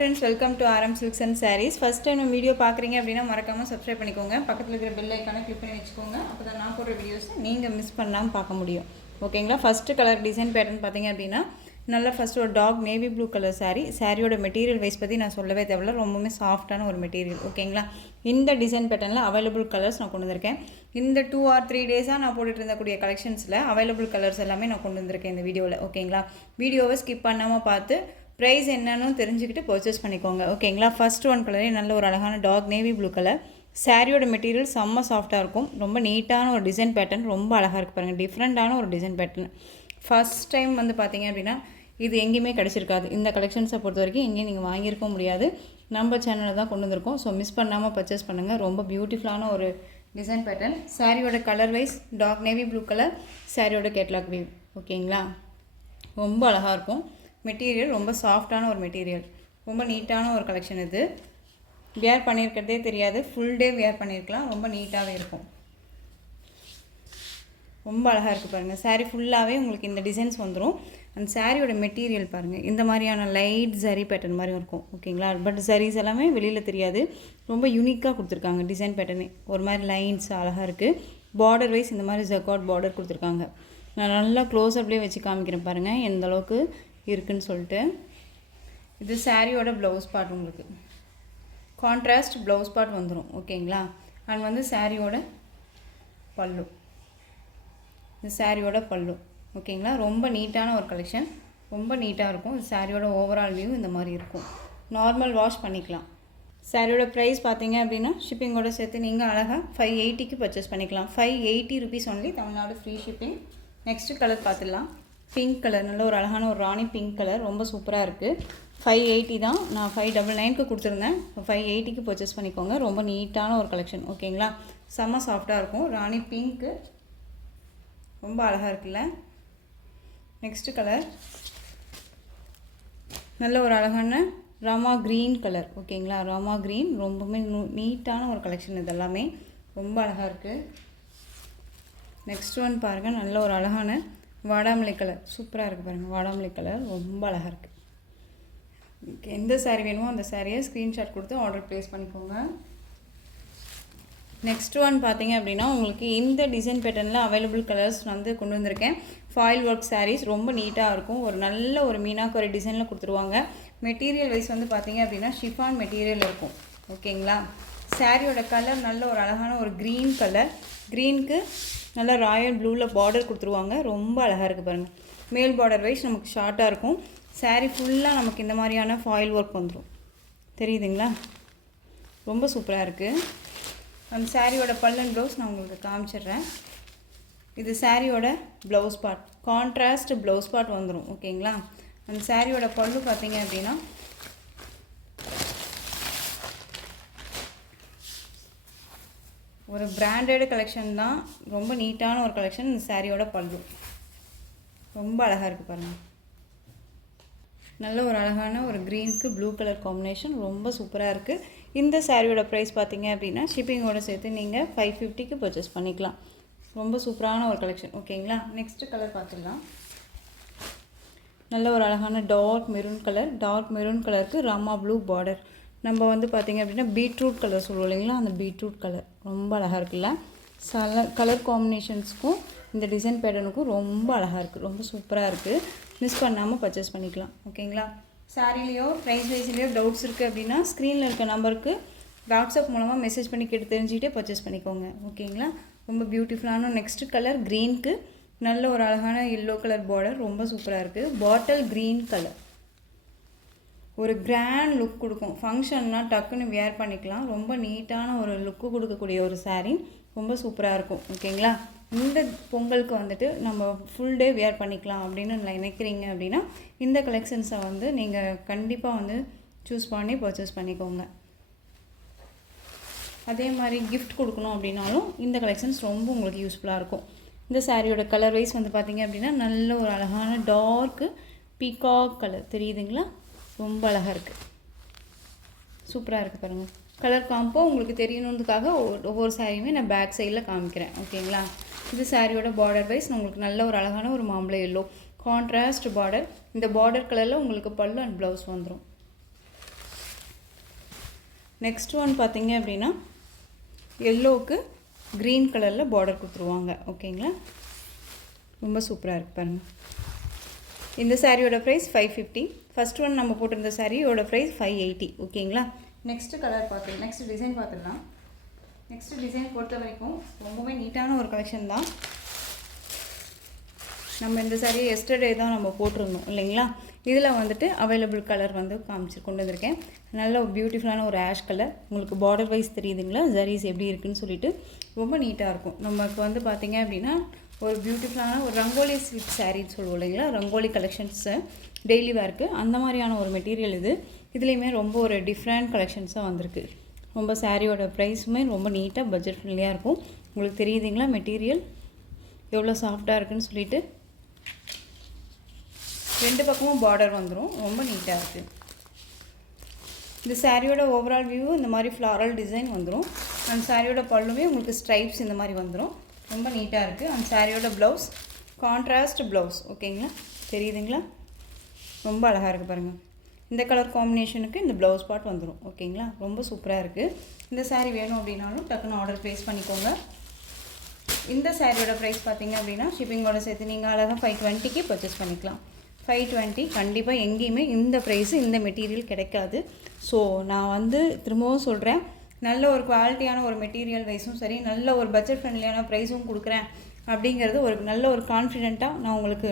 Friends welcome to RM Silks and Sarees first time video பார்க்குறீங்க அப்படினா மறக்காம subscribe பண்ணிக்கோங்க பக்கத்துல இருக்கிற பெல் ஐகானை கிளிக் பண்ணி வெச்சுக்கோங்க அப்பதான் நான் போடுற வீடியோஸ் நீங்க மிஸ் பண்ணாம பார்க்க முடியும் ஓகேங்களா ஃபர்ஸ்ட் கலர் டிசைன் பேட்டர்ன் பாத்தீங்க அப்படினா நல்ல ஃபர்ஸ்ட் ஒரு டார்க் நேவி ப்ளூ கலர் சாரியோட மெட்டீரியல் வைஸ் பத்தி நான் சொல்லவே தேவையில்ல ரொம்பவே சாஃப்ட்டான ஒரு மெட்டீரியல் ஓகேங்களா இந்த டிசைன் பேட்டர்ன்ல அவேலபிள் கலர்ஸ் நான் கொண்டு வந்திருக்கேன் இந்த 2 or 3 டேஸா நான் போட்டுட்டு இருந்த கூடிய கலெக்ஷன்ஸ்ல அவேலபிள் கலர்ஸ் எல்லாமே நான் கொண்டு வந்திருக்கேன் இந்த வீடியோல ஓகேங்களா வீடியோவை ஸ்கிப் பண்ணாம பார்த்து प्राइस என்னன்னு தெரிஞ்சுக்கிட்டு பர்ச்சேஸ் பண்ணிக்கோங்க ஓகேங்களா ஃபர்ஸ்ட் ஒன் கலரே நல்ல ஒரு அழகான டார்க் நேவி ப்ளூ கலர் சாரியோட மெட்டீரியல் செம்ம சாஃப்ட்டா இருக்கும் ரொம்ப நீட்டான ஒரு டிசைன் பேட்டர்ன் ரொம்ப அழகா இருக்கு பாருங்க டிஃபரண்டான ஒரு டிசைன் பேட்டர்ன் ஃபர்ஸ்ட் டைம் வந்து பாத்தீங்க அப்படினா இது எங்கேயுமே கிடைச்சிருக்காது இந்த கலெக்ஷன்ஸை பொறுத்த வரைக்கும் எங்கேயும் நீங்க வாங்கி இருக்க முடியாது நம்ம சேனல்ல தான் கொண்டு வந்திருக்கோம் சோ மிஸ் பண்ணாம பர்ச்சேஸ் பண்ணுங்க ரொம்ப பியூட்டிஃபுல்லான ஒரு டிசைன் பேட்டர்ன் சாரியோட colour wise dark navy blue colour சாரியோட கேட்லாக் வியூ ஓகேங்களா ரொம்ப அழகா இருக்கும் மெட்டீரியல் ரொம்ப சாஃப்ட்டான ஒரு மெட்டீரியல் ரொம்ப நீட்டான ஒரு கலெக்ஷன் இது வியர் பண்ணியிருக்கிறதே தெரியாது ஃபுல் டே வியர் பண்ணியிருக்கலாம் ரொம்ப நீட்டாவே இருக்கும் ரொம்ப அழகா இருக்கு பாருங்க saree ஃபுல்லாவே உங்களுக்கு இந்த டிசைன்ஸ் வந்துரும் அந்த சாரியோட மெட்டீரியல் பாருங்க இந்த மாதிரியான லைட் ஜரி பேட்டர்ன் மாதிரி இருக்கும் ஓகேங்களா பட் sarees எல்லாமே வெளியில தெரியாது ரொம்ப யூனிக்கா கொடுத்திருக்காங்க டிசைன் பேட்டர்னே ஒரு மாதிரி லைன்ஸ் அழகா இருக்கு border வைஸ் இந்த மாதிரி ஜக்கார்ட் border கொடுத்திருக்காங்க நான் நல்லா க்ளோஸ் அப்லயே வச்சு காமிக்கிறேன் பாருங்க எந்த அளவுக்கு இருக்குன்னு சொல்லிட்டு இது சாரியோட ப்ளவுஸ் பார்ட் உங்களுக்கு கான்ட்ராஸ்ட் ப்ளவுஸ் பார்ட் வந்துரும் ஓகேங்களா and வந்து சாரியோட பல்லு இந்த சாரியோட பல்லு ஓகேங்களா ரொம்ப நீட்டான ஒரு கலெக்ஷன் ரொம்ப நீட்டா இருக்கும் இந்த சாரியோட ஓவரால் வியூ இந்த மாதிரி இருக்கும் நார்மல் வாஷ் பண்ணிக்கலாம் சாரியோட பிரைஸ் பாத்தீங்க அப்படினா ஷிப்பிங்கோட சேர்த்து நீங்க அழகா 580 க்கு பர்சேஸ் பண்ணிக்கலாம் 580 rupees only Tamil Nadu free shipping next colour பார்த்துடலாம் பிங்க் கலர் நல்ல ஒரு அழகான ஒரு ராணி பிங்க் கலர் ரொம்ப சூப்பரா இருக்கு 580 தான் நான் 599 க்கு கொடுத்திருந்தேன் 580 க்கு பர்சேஸ் பண்ணிக்கோங்க ரொம்ப நீட்டான ஒரு கலெக்ஷன் ஓகேங்களா செம்ம சாஃப்ட்டா இருக்கும் ராணி பிங்க் ரொம்ப அழகா இருக்குல நெக்ஸ்ட் கலர் நல்ல ஒரு அழகான ராமா கிரீன் கலர் ஓகேங்களா ராமா கிரீன் ரொம்பவே நீட்டான ஒரு கலெக்ஷன் இதெல்லாம் ரொம்ப அழகா இருக்கு நெக்ஸ்ட் ஒன் பாருங்க நல்ல ஒரு அழகான வாடாமல்லி கலர் சூப்பரா இருக்கு பாருங்க வாடாமல்லி கலர் ரொம்ப அழகா இருக்கு எந்த saree வேணுமோ அந்த சாரியை ஸ்கிரீன்ஷாட் கொடுத்து ஆர்டர் பிளேஸ் பண்ணிக்கோங்க நெக்ஸ்ட் ஒன் பாத்தீங்க அப்படினா உங்களுக்கு இந்த டிசைன் பேட்டர்ன்ல அவேலபிள் கலர்ஸ் வந்து கொண்டு வந்திருக்கேன் ஃபாயில் வர்க் sarees ரொம்ப நீட்டா இருக்கும் ஒரு நல்ல ஒரு மீனாக்கரி டிசைன்ல கொடுத்துருவாங்க மெட்டீரியல் வைஸ் வந்து பாத்தீங்க அப்படினா ஷிஃபான் மெட்டீரியல் இருக்கும் ஓகேங்களா சாரியோட கலர் நல்ல ஒரு அழகான ஒரு கிரீன் கலர் கிரீனுக்கு நல்ல ராயல் ப்ளூல border கொடுத்துருவாங்க ரொம்ப அழகா இருக்கு பாருங்க மேல் border வைஸ் நமக்கு ஷார்ட்டா இருக்கும் saree ஃபுல்லா நமக்கு இந்த மாதிரியான ஃபாயில் வர்க் வந்துரும் தெரியுதுங்களா ரொம்ப சூப்பரா இருக்கு அந்த சாரியோட பல்லு அண்ட் ப்ளவுஸ் நான் உங்களுக்கு காமிச்சிடுறேன் இது சாரியோட blouse part contrast blouse part வந்துரும் ஓகேங்களா அந்த சாரியோட பல்லு பாத்தீங்க அப்படினா ஒரு பிராண்டட் கலெக்ஷன் தான் ரொம்ப நீட்டான ஒரு கலெக்ஷன் இந்த சாரியோட பல்லு ரொம்ப அழகா இருக்கு பாருங்க நல்ல ஒரு அழகான ஒரு கிரீனுக்கு ப்ளூ கலர் காம்பினேஷன் ரொம்ப சூப்பரா இருக்கு இந்த சாரியோட பிரைஸ் பாத்தீங்க அப்படினா ஷிப்பிங்கோட சேர்த்து நீங்க 550 க்கு பர்சேஸ் பண்ணிக்கலாம் ரொம்ப சூப்பரான ஒரு கலெக்ஷன் ஓகேங்களா நெக்ஸ்ட் கலர் பார்த்துடலாம் நல்ல ஒரு அழகான டார்க் மெரூன் கலருக்கு ராமா ப்ளூ border நம்ம வந்து பாத்தீங்க அப்படினா பீட்ரூட் கலர் சொல்றோம் இல்லீங்களா அந்த பீட்ரூட் கலர் ரொம்ப அழகா இருக்குல்ல கலர் காம்பினேஷன்ஸ்க்கும் இந்த டிசைன் பேட்டர்னுக்கும் ரொம்ப அழகா இருக்கு ரொம்ப சூப்பரா இருக்கு மிஸ் பண்ணாம பர்சேஸ் பண்ணிக்கலாம் ஓகேங்களா சாரிலியோ பிரைஸ் வைஸ்லியோ டவுட்ஸ் இருக்கு அப்படினா ஸ்கிரீன்ல இருக்க நம்பருக்கு வாட்ஸ்அப் மூலமா மெசேஜ் பண்ணி கேட்டு தெரிஞ்சிட்டே பர்சேஸ் பண்ணிக்கோங்க ஓகேங்களா ரொம்ப பியூட்டிஃபுல்லான நெக்ஸ்ட் கலர் கிரீனுக்கு நல்ல ஒரு அழகான yellow கலர் border ரொம்ப சூப்பரா இருக்கு பாட்டில் கிரீன் கலர் ஒரு கிராண்ட் லுக் கொடுக்கும் ஃபங்க்ஷன்னா டக்குன்னு வியர் பண்ணிக்கலாம் ரொம்ப நீட்டான ஒரு லுக் கொடுக்கக்கூடிய ஒரு saree ரொம்ப சூப்பரா இருக்கும் ஓகேங்களா இந்த பொங்கலுக்கு வந்துட்டு நம்ம ஃபுல் டே வியர் பண்ணிக்கலாம் அப்படினு நினைக்கிறீங்க அப்படினா இந்த கலெக்ஷன்ஸை வந்து நீங்க கண்டிப்பா வந்து चूஸ் பண்ணி பர்சேஸ் பண்ணிக்கோங்க அதே மாதிரி gift கொடுக்கணும் அப்படினாலும் இந்த கலெக்ஷன்ஸ் ரொம்ப உங்களுக்கு யூஸ்ஃபுல்லா இருக்கும் இந்த சாரியோட கலர் வைஸ் வந்து பாத்தீங்க அப்படினா நல்ல ஒரு அழகான டார்க் பீகாக் கலர் தெரியுதுங்களா ரொம்ப அழகா இருக்கு சூப்பரா இருக்கு பாருங்க கலர் காம்போ உங்களுக்கு தெரியணும்ன்றதுக்காக ஒவ்வொரு சாரியுமே நான் பேக் சைடுல காமிக்கிறேன் ஓகேங்களா இது சாரியோட border வைஸ் உங்களுக்கு நல்ல ஒரு அழகான ஒரு மாம்பழ yellow கான்ட்ராஸ்ட் border இந்த border கலர்ல உங்களுக்கு பல்லு and blouse வந்துரும் நெக்ஸ்ட் ஒன் பார்த்தீங்க அப்படின்னா எல்லோவுக்கு க்ரீன் கலரில் பார்டர் கொடுத்துருவாங்க. ஓகேங்களா, ரொம்ப சூப்பராக இருக்குது பாருங்கள். இந்த சாரியோட ப்ரைஸ் 550. ஃபஸ்ட் ஒன் நம்ம போட்டிருந்த சாரியோட ப்ரைஸ் 580. ஓகேங்களா, நெக்ஸ்ட்டு கலர் பார்த்து நெக்ஸ்ட் டிசைன் பார்த்துடலாம். நெக்ஸ்ட் டிசைன் பொறுத்த வரைக்கும் ரொம்பவே நீட்டான ஒரு கலெக்ஷன் தான். நம்ம இந்த சாரியை எஸ்டர்டே தான் நம்ம போட்டிருந்தோம் இல்லைங்களா. இதில் வந்துட்டு அவைலபிள் கலர் வந்து கொண்டு வந்திருக்கேன். நல்ல ஒரு பியூட்டிஃபுல்லான ஒரு ஆஷ் கலர். உங்களுக்கு பார்டர் வைஸ் தெரியுதுங்களா ஜரீஸ் எப்படி இருக்குதுன்னு சொல்லிட்டு ரொம்ப நீட்டாக இருக்கும். நமக்கு வந்து பார்த்திங்க அப்படின்னா ஒரு பியூட்டிஃபுல்லான ஒரு ரங்கோலி சில்க் சாரின்னு சொல்லுவோம் இல்லைங்களா. ரங்கோலி கலெக்ஷன்ஸு டெய்லி வேர்க்கு அந்த மாதிரியான ஒரு மெட்டீரியல் இது. இதுலேயுமே ரொம்ப ஒரு டிஃப்ரெண்ட் கலெக்ஷன்ஸாக வந்திருக்கு. ரொம்ப சாரியோட ப்ரைஸுமே ரொம்ப நீட்டாக பட்ஜெட் ஃப்ரெண்ட்லியாக இருக்கும். உங்களுக்கு தெரியுதுங்களா மெட்டீரியல் எவ்வளோ சாஃப்டாக இருக்குதுன்னு சொல்லிட்டு. ரெண்டு பக்கமும் பார்டர் வந்துடும். ரொம்ப நீட்டாக இருக்குது. இந்த சாரியோட ஓவரால் வியூ இந்த மாதிரி ஃப்ளாரல் டிசைன் வந்துடும். அந்த சாரியோட பல்லுமே உங்களுக்கு ஸ்ட்ரைப்ஸ் இந்த மாதிரி வந்துடும். ரொம்ப நீட்டாக இருக்குது. அந்த சாரியோட ப்ளவுஸ் கான்ட்ராஸ்ட் ப்ளவுஸ். ஓகேங்களா, தெரியுதுங்களா, ரொம்ப அழகாக இருக்குது பாருங்கள். இந்த கலர் காம்பினேஷனுக்கு இந்த ப்ளவுஸ் பார்ட் வந்துடும். ஓகேங்களா, ரொம்ப சூப்பராக இருக்குது. இந்த சாரீ வேணும் அப்படின்னாலும் டக்குன்னு ஆர்டர் ப்ளேஸ் பண்ணிக்கோங்க. இந்த சாரியோட ப்ரைஸ் பார்த்திங்க அப்படின்னா ஷிப்பிங்கோட சேர்த்து நீங்கள் அழகாக 520க்கு பர்ச்சேஸ் பண்ணிக்கலாம். 520 கண்டிப்பாக எங்கேயுமே இந்த ப்ரைஸு இந்த மெட்டீரியல் கிடைக்காது. ஸோ நான் வந்து திரும்பவும் சொல்கிறேன், நல்ல ஒரு குவாலிட்டியான ஒரு மெட்டீரியல் வைஸும் சரி, நல்ல ஒரு பட்ஜெட் ஃப்ரெண்ட்லியான ப்ரைஸும் கொடுக்குறேன் அப்படிங்கிறது ஒரு நல்ல ஒரு கான்ஃபிடெண்ட்டாக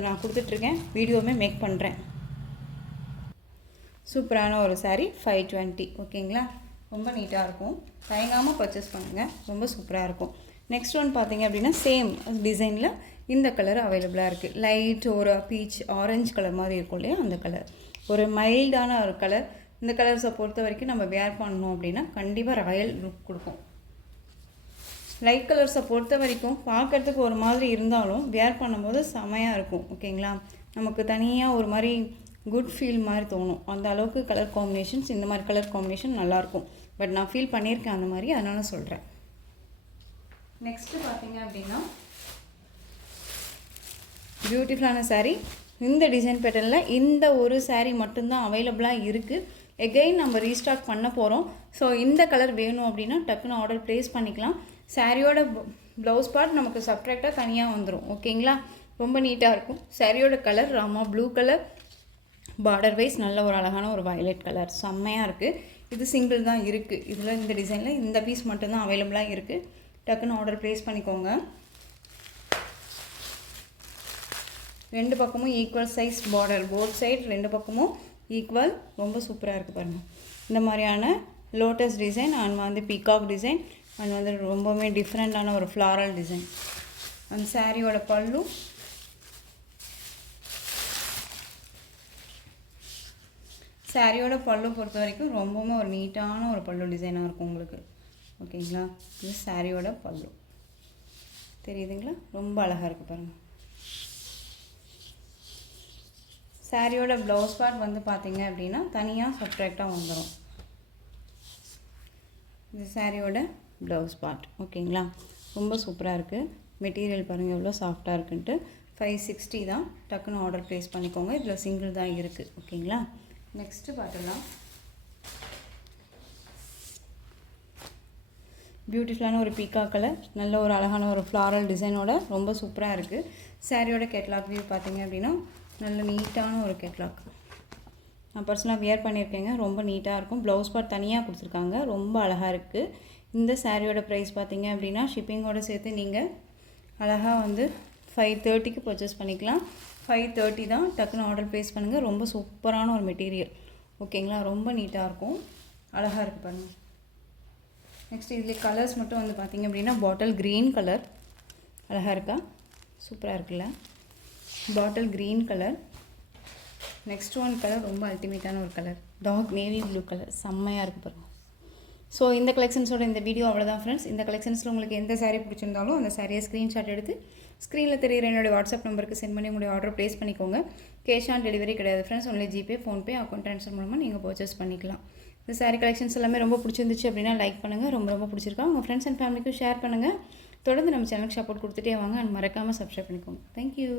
நான் கொடுத்துட்ருக்கேன். வீடியோவுமே மேக் பண்ணுறேன். சூப்பரான ஒரு சாரீ 520. ஓகேங்களா, ரொம்ப நீட்டாக இருக்கும். தயங்காமல் பர்ச்சேஸ் பண்ணுங்கள், ரொம்ப சூப்பராக இருக்கும். நெக்ஸ்ட் ஒன் பார்த்திங்க அப்படின்னா சேம் டிசைனில் இந்த கலர் அவைலபிளாக இருக்குது. லைட் ஒரு பீச் ஆரஞ்சு கலர் மாதிரி இருக்கும் இல்லையா, அந்த கலர் ஒரு மைல்டான ஒரு கலர். இந்த கலர்ஸை பொறுத்த வரைக்கும் நம்ம வேர் பண்ணோம் அப்படின்னா கண்டிப்பாக ராயல் லுக் கொடுக்கும். லைட் கலர்ஸை பொறுத்த வரைக்கும் பார்க்குறதுக்கு ஒரு மாதிரி இருந்தாலும் வேர் பண்ணும்போது செமையாக இருக்கும். ஓகேங்களா, நமக்கு தனியாக ஒரு மாதிரி குட் ஃபீல் மாதிரி தோணும். அந்த அளவுக்கு கலர் காம்பினேஷன்ஸ், இந்த மாதிரி கலர் காம்பினேஷன் நல்லாயிருக்கும். பட் நான் ஃபீல் பண்ணியிருக்கேன் அந்த மாதிரி, அதனால் சொல்கிறேன். நெக்ஸ்ட்டு பார்த்தீங்க அப்படின்னா பியூட்டிஃபுல்லான சாரீ. இந்த டிசைன் பேட்டர்னில் இந்த ஒரு சாரீ மட்டும்தான் அவைலபிளாக இருக்குது. எகெயின் நம்ம ரீஸ்டாக் பண்ண போகிறோம். ஸோ இந்த கலர் வேணும் அப்படின்னா டக்குன்னு ஆர்டர் ப்ளேஸ் பண்ணிக்கலாம். சாரியோட ப்ளவுஸ் பார்ட் நமக்கு செப்ரேட்டாக தனியாக வந்துடும். ஓகேங்களா, ரொம்ப நீட்டாக இருக்கும். சாரியோட colour rama blue colour, border wise நல்ல ஒரு அழகான ஒரு வயலட் கலர், செம்மையாக இருக்குது. இது சிங்கிள் தான் இருக்குது. இதில் இந்த டிசைனில் இந்த பீஸ் மட்டும்தான் அவைலபிளாக இருக்குது. டக்குன்னு ஆர்டர் ப்ளேஸ் பண்ணிக்கோங்க. ரெண்டு பக்கமும் equal size border, both side ரெண்டு பக்கமும் ஈக்குவல். ரொம்ப சூப்பராக இருக்குது பாருங்கள். இந்த மாதிரியான லோட்டஸ் டிசைன் அண்ட் வந்து பீகாக் டிசைன் அண்ட் வந்து ரொம்பவுமே டிஃப்ரெண்ட்டான ஒரு ஃப்ளாரல் டிசைன். அந்த சாரியோட பல்லு சாரியோட பல்லு பொறுத்த வரைக்கும் ரொம்பவுமே ஒரு நீட்டான ஒரு பல்லு டிசைனாக இருக்கும் உங்களுக்கு. ஓகேங்களா, இது சாரியோட பல்லு தெரியுதுங்களா, ரொம்ப அழகாக இருக்குது பாருங்கள். சாரியோட ப்ளவுஸ் பார்ட் வந்து பார்த்திங்க அப்படின்னா தனியாக செப்ரேட்டாக வந்துடும். இது சாரியோட ப்ளவுஸ் பார்ட். ஓகேங்களா, ரொம்ப சூப்பராக இருக்குது. மெட்டீரியல் பாருங்கள் எவ்வளோ சாஃப்டாக இருக்குன்ட்டு. 560 தான். டக்குன்னு ஆர்டர் ப்ளேஸ் பண்ணிக்கோங்க. இதில் சிங்கிள் தான் இருக்குது. ஓகேங்களா, நெக்ஸ்ட்டு பார்த்துடலாம். பியூட்டிஃபுல்லான ஒரு பீக்கா கலர், நல்ல ஒரு அழகான ஒரு ஃப்ளாரல் டிசைனோட ரொம்ப சூப்பராக இருக்குது. சாரியோட கேட்லாக் வியூ பார்த்திங்க அப்படின்னா நல்ல நீட்டான ஒரு கேட்லாக். நான் பர்சனலாக வியர் பண்ணியிருக்கேங்க, ரொம்ப நீட்டாக இருக்கும். ப்ளவுஸ் பார்ட் தனியாக கொடுத்துருக்காங்க, ரொம்ப அழகாக இருக்குது. இந்த சாரியோட ப்ரைஸ் பார்த்திங்க அப்படின்னா ஷிப்பிங்கோடு சேர்த்து நீங்கள் அழகாக வந்து 530க்கு பர்ச்சேஸ் பண்ணிக்கலாம். 530 தான். டக்குன்னு ஆர்டர் ப்ளேஸ் பண்ணுங்கள். ரொம்ப சூப்பரான ஒரு மெட்டீரியல். ஓகேங்களா, ரொம்ப நீட்டாக இருக்கும், அழகாக இருக்குது பாருங்கள். நெக்ஸ்ட் இதில் கலர்ஸ் மட்டும் வந்து பார்த்திங்க அப்படின்னா பாட்டில் க்ரீன் கலர் அழகாக இருக்கா, சூப்பராக இருக்குல்ல, bottle green colour. Next one colour ரொம்ப அல்டிமேட்டான ஒரு colour, dark navy blue colour, செம்மையாக இருக்குது பாருங்கள். ஸோ இந்த கலெக்ஷன்ஸோட இந்த வீடியோ அவ்வளோதான் ஃப்ரெண்ட்ஸ். இந்த கலெக்ஷன்ஸில் உங்களுக்கு எந்த சாரீ பிடிச்சிருந்தாலும் அந்த சாரியை ஸ்க்ரீன்ஷாட் எடுத்து ஸ்க்ரீனில் தெரியுற என்னுடைய வாட்ஸ்அப் நம்பருக்கு சென்ட் பண்ணி உங்களுடைய ஆர்டர் ப்ளேஸ் பண்ணிக்கோங்க. கேஷ் ஆன் டெலிவரி கிடையாது friends, only GPay, PhonePe, account transfer மூலமாக நீங்கள் பர்ச்சேஸ் பண்ணிக்கலாம். இந்த சாரீ கலெக்ஷன்ஸ் எல்லாமே ரொம்ப பிடிச்சிருந்துச்சு அப்படின்னா லைக் பண்ணுங்கள். ரொம்ப பிடிச்சிருக்கா உங்கள் ஃப்ரெண்ட்ஸ் அண்ட் ஃபேமிலிக்கும் ஷேர் பண்ணுங்கள். தொடர்ந்து நம்ம சேனலுக்கு சப்போர்ட் கொடுத்துட்டே வாங்க. அண்ட் மறக்காமல் சப்ஸ்கிரைப் பண்ணிக்கோங்க. தேங்க்யூ.